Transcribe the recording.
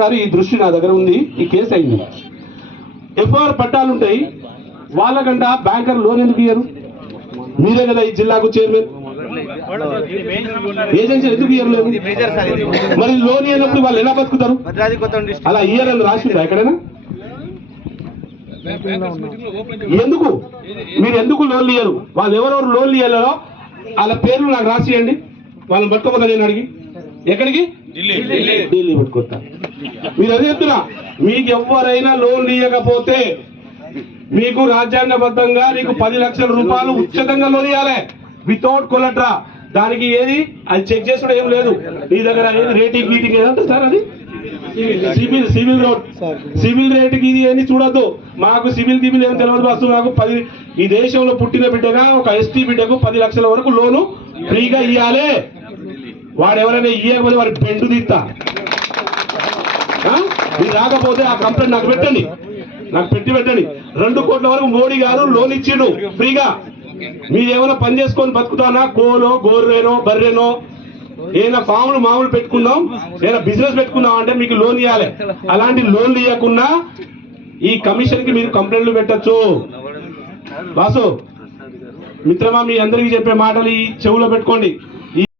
గారు ఈ దృష్టి నా దగ్గర ఉంది ఈ కేసు అయింది. ఎఫ్ఐఆర్ పట్టాలు ఉంటాయి వాళ్ళకంట బ్యాంకర్ లోన్ ఎందుకు ఇయ్యరు? మీరే కదా ఈ జిల్లాకు చైర్మన్. ఏజెన్సీ ఎందుకు ఇయ్యలేదు మరి లోన్ ఇయ్యనప్పుడు వాళ్ళు ఎలా బతుకుతారు? అలా ఇయ్యాలని రాసిందా ఎక్కడైనా? ఎందుకు? మీరు ఎందుకు లోన్లు ఇయ్యరు? వాళ్ళు ఎవరెవరు లోన్లు ఇయ్యాలో వాళ్ళ పేర్లు నాకు రాసియండి. వాళ్ళని పట్టుకోపోతా నేను అడిగి. ఎక్కడికి? ఢిల్లీ. పట్టుకొస్తాను మీరు అదే చెప్తున్నా. మీకు ఎవరైనా లోన్లు ఇవ్వకపోతే మీకు రాజ్యాంగబద్ధంగా నీకు పది లక్షల రూపాయలు ఉచితంగా లోన్ ఇవ్వాలి వితౌట్ కొలట్రా దానికి ఏది? అది చెక్ చేసుడు ఏం లేదు. నీ దగ్గర ఏది? రేటింగ్ గీటింగ్ ఏదంటే సార్ అది? Civil civil road. సివిల్ రేటుకి ఇది అని చూడద్దు. మాకు సివిల్ గివిల్ ఏం తెలియదు బస్సు మాకు పది ఈ దేశంలో పుట్టిన బిడ్డగా ఒక ఎస్టీ బిడ్డకు పది లక్షల వరకు లోను ఫ్రీగా ఇవ్వాలి వాడు ఎవరైనా ఇవ్వకపోతే వాడు పెండు తీస్తా. మీరు రాకపోతే ఆ కంప్లైంట్ నాకు పెట్టండి. నాకు పెట్టి పెట్టండి. రెండు కోట్ల వరకు మోడీ గారు లోన్ ఇచ్చిండు. ఫ్రీగా. మీరు ఏమైనా పని చేసుకొని బతుకుతానా? కోలో గోర్రెనో బర్రెనో? ఏదైనా ఫాములు మామూలు పెట్టుకుందాం? ఏదైనా బిజినెస్ పెట్టుకుందాం అంటే మీకు లోన్ ఇవ్వాలి అలాంటి లోన్లు ఇవ్వకుండా ఈ కమిషన్కి మీరు కంప్లైంట్లు పెట్టచ్చు. వాసు మిత్రమా మీ అందరికీ చెప్పే మాటలు ఈ చెవులో పెట్టుకోండి.